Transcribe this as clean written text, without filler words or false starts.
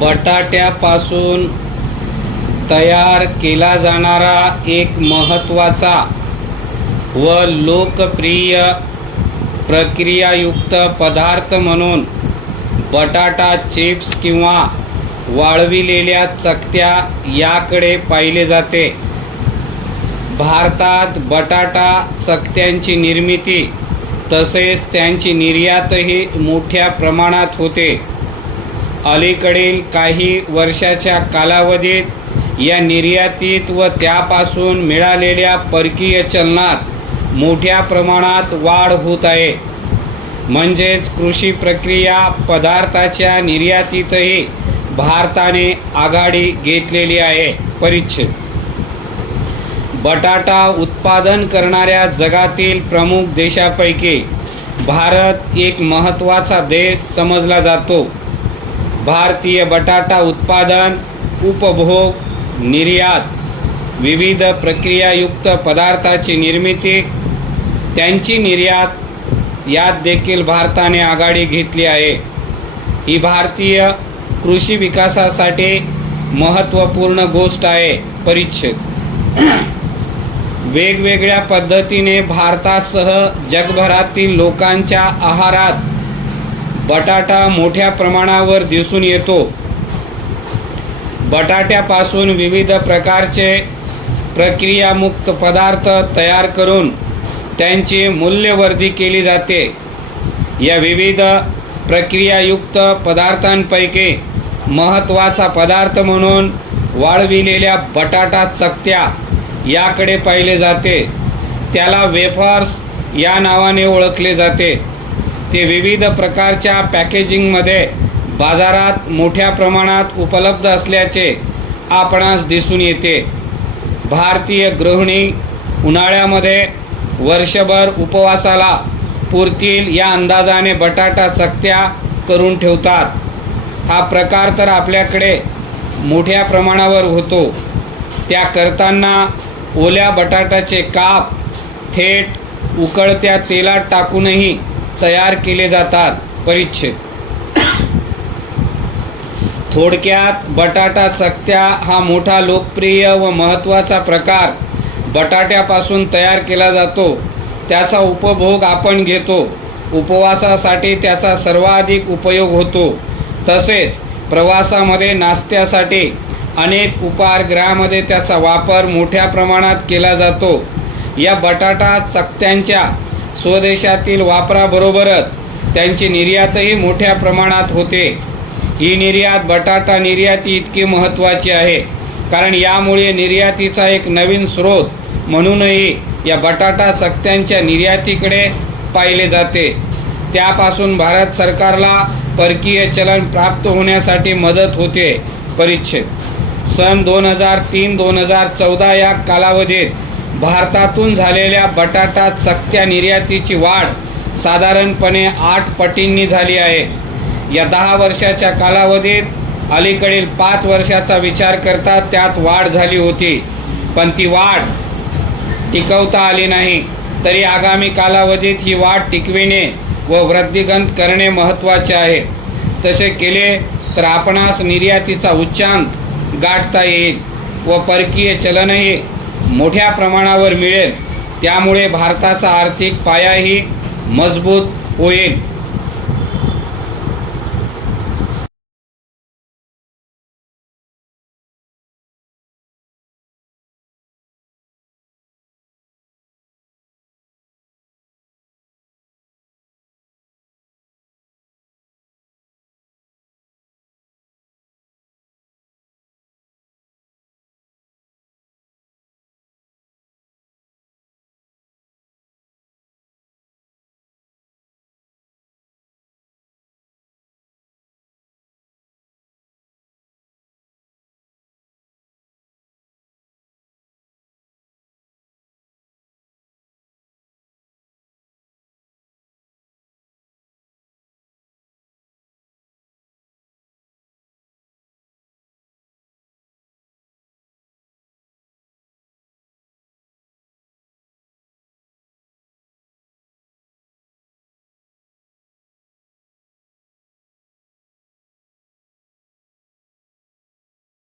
बटाट्यापासून तयार केला जाणारा एक महत्त्वाचा व लोकप्रिय प्रक्रियायुक्त पदार्थ म्हणून बटाटा चिप्स किंवा वाळविलेल्या चकत्या याकडे पाहिले जाते. भारतात बटाटा चकत्यांची निर्मिती तसेच त्यांची निर्यातही मोठ्या प्रमाणात होते. अलीकडील काही वर्षाच्या कालावधीत या निर्यातीत व त्यापासून मिळालेल्या परकीय चलनात मोठ्या प्रमाणात वाढ होत आहे. म्हणजेच कृषी प्रक्रिया पदार्थाच्या निर्यातीतही भारताने आघाडी घेतलेली आहे. परिच्छेद बटाटा उत्पादन करणाऱ्या जगातील प्रमुख देशापैकी भारत एक महत्त्वाचा देश समजला जातो. भारतीय बटाटा उत्पादन, उपभोग, निर्यात, विविध प्रक्रियायुक्त पदार्थाची निर्मिती, त्यांची निर्यात यात देखील भारताने आघाडी घेतली आहे. ही भारतीय कृषी विकासासाठी महत्त्वपूर्ण गोष्ट आहे. परिच्छेद वेगवेगळ्या पद्धतीने भारतासह जगभरातील लोकांच्या आहारात बटाटा मोठ्या प्रमाणावर दिसून येतो. बटाट्यापासून विविध प्रकारचे प्रक्रियामुक्त पदार्थ तयार करून त्यांची मूल्यवर्धी केली जाते. या विविध प्रक्रियायुक्त पदार्थांपैकी महत्त्वाचा पदार्थ म्हणून वाळविलेल्या बटाटा चकत्या याकडे पाहिले जाते. त्याला वेफर्स या नावाने ओळखले जाते. ते विविध प्रकारच्या पॅकेजिंगमध्ये बाजारात मोठ्या प्रमाणात उपलब्ध असल्याचे आपणास दिसून येते. भारतीय गृहिणी उन्हाळ्यामध्ये वर्षभर उपवासाला पुरतील या अंदाजाने बटाटा चकत्या करून ठेवतात. हा प्रकार तर आपल्याकडे मोठ्या प्रमाणावर होतो. त्या करताना ओल्या बटाट्याचे काप थेट उकळत्या तेलात टाकूनही तयार केले जातात. परिच्छेद थोडक्यात बटाटा चकत्या हा मोठा लोकप्रिय व महत्त्वाचा प्रकार बटाट्यापासून तयार केला जातो. त्याचा उपभोग आपण घेतो. उपवासासाठी त्याचा सर्वाधिक उपयोग होतो. तसेच प्रवासामध्ये नाश्त्यासाठी अनेक उपाहारगृहामध्ये त्याचा वापर मोठ्या प्रमाणात केला जातो. या बटाटा चकत्यांच्या स्वदेशातील वापराबरोबरच त्यांची निर्यातही मोठ्या प्रमाणात होते. ही निर्यात बटाटा निर्याती इतकी महत्त्वाची आहे कारण यामुळे निर्यातीचा एक नवीन स्रोत म्हणूनही या बटाटा चकत्यांच्या निर्यातीकडे पाहिले जाते. त्यापासून भारत सरकारला परकीय चलन प्राप्त होण्यासाठी मदत होते. परिच्छेद सन 2003-2014 या कालावधीत भारतातून झालेल्या बटाटा चकत्या निर्यातीची वाढ साधारणपणे 8 पटींनी झाली आहे. या 10 वर्षाच्या कालावधीत अलीकडील 5 वर्षाचा विचार करता त्यात वाढ झाली होती, पण ती वाढ टिकवता आली नाही. तरी आगामी कालावधीत ही वाढ टिकविणे व वृद्धिंगत करणे महत्त्वाचे आहे. तसे केले तर आपणास निर्यातीचा उच्चांक गाठता येईल व परकीय चलनही मोठ्या प्रमाणावर मिळेल. त्यामुळे भारताचा आर्थिक पायाही मजबूत होईल.